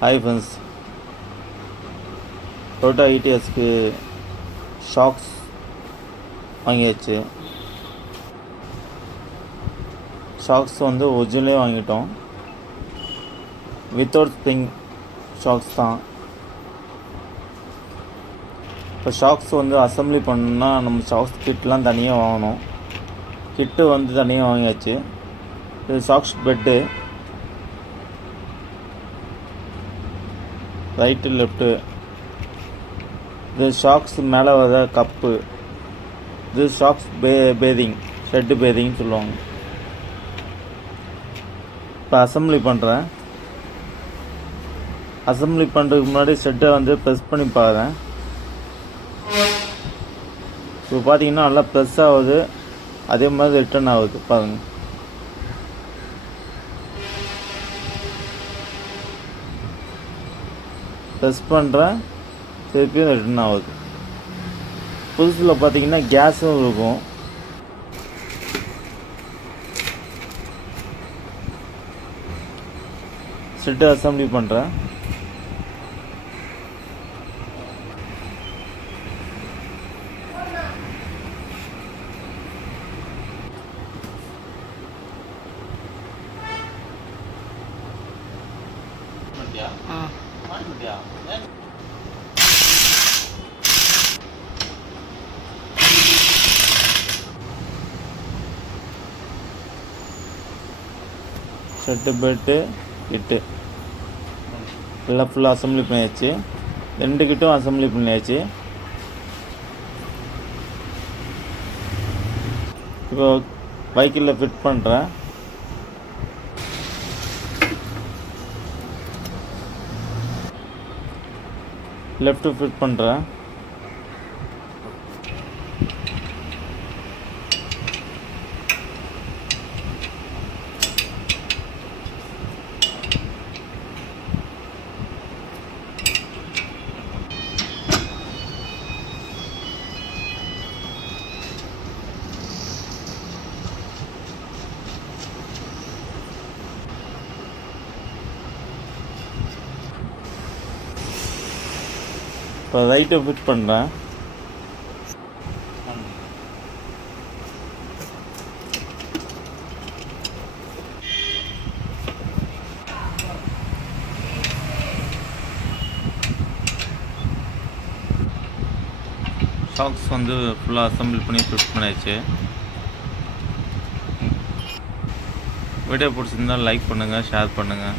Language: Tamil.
ஹாய் ஃப்ரெண்ட்ஸ், டொயோட்டா இடிஎஸ்க்கு ஷாக்ஸ் வாங்கியாச்சு. ஷாக்ஸ் வந்து ஒரிஜினலே வாங்கிட்டோம். வித்தவுட் ஸ்ப்ரிங் ஷாக்ஸ் தான். இப்போ ஷாக்ஸ் வந்து அசம்பிளி பண்ணணுன்னா நம்ம ஷாக்ஸ் கிட்லாம் தனியாக வாங்கணும். கிட்டு வந்து தனியாக வாங்கியாச்சு. இது ஷாக்ஸ் பெட்டு, ரைட்டு லெஃப்ட்டு. இது ஷாக்ஸ் மேலே வர கப்பு. இது ஷாக்ஸ் பேதிங், ஷெட்டு பேதிங்னு சொல்லுவாங்க. இப்போ அசம்பிளி பண்ணுறேன். அசம்பிளி பண்ணுறதுக்கு முன்னாடி ஷெட்டை வந்து ப்ரெஸ் பண்ணி பாருறேன். இப்போ பார்த்தீங்கன்னா நல்லா ப்ரெஸ் ஆகுது, அதே மாதிரி ரிட்டர்ன் ஆகுது பாருங்கள். ப்ரெஸ் பண்ணுறேன், திருப்பியும் ரிட்டர்ன் ஆகுது. புதுசில் பார்த்தீங்கன்னா கேஸும் இருக்கும். ஷெட்டு அசம்பிளி பண்ணுறேன். ஷெட்டு பெட்டு கிட்டு எல்லாம் ஃபுல்லாக அசம்பிளி பண்ணியாச்சு. 2 கிட்டும் அசம்பிளி பண்ணியாச்சு. இப்போ பைக்கில் ஃபிட் பண்ணுறேன். லெஃப்ட்டு ஃபிட் பண்ணுறேன். இப்போ ரைட்டை ஃபிட் பண்ணுறேன். ஷாக்ஸ் வந்து ஃபுல்லாக அசம்பிள் பண்ணி ஃபிட் பண்ணியாச்சு. வீடியோ பிடிச்சிருந்தால் லைக் பண்ணுங்கள், ஷேர் பண்ணுங்கள்.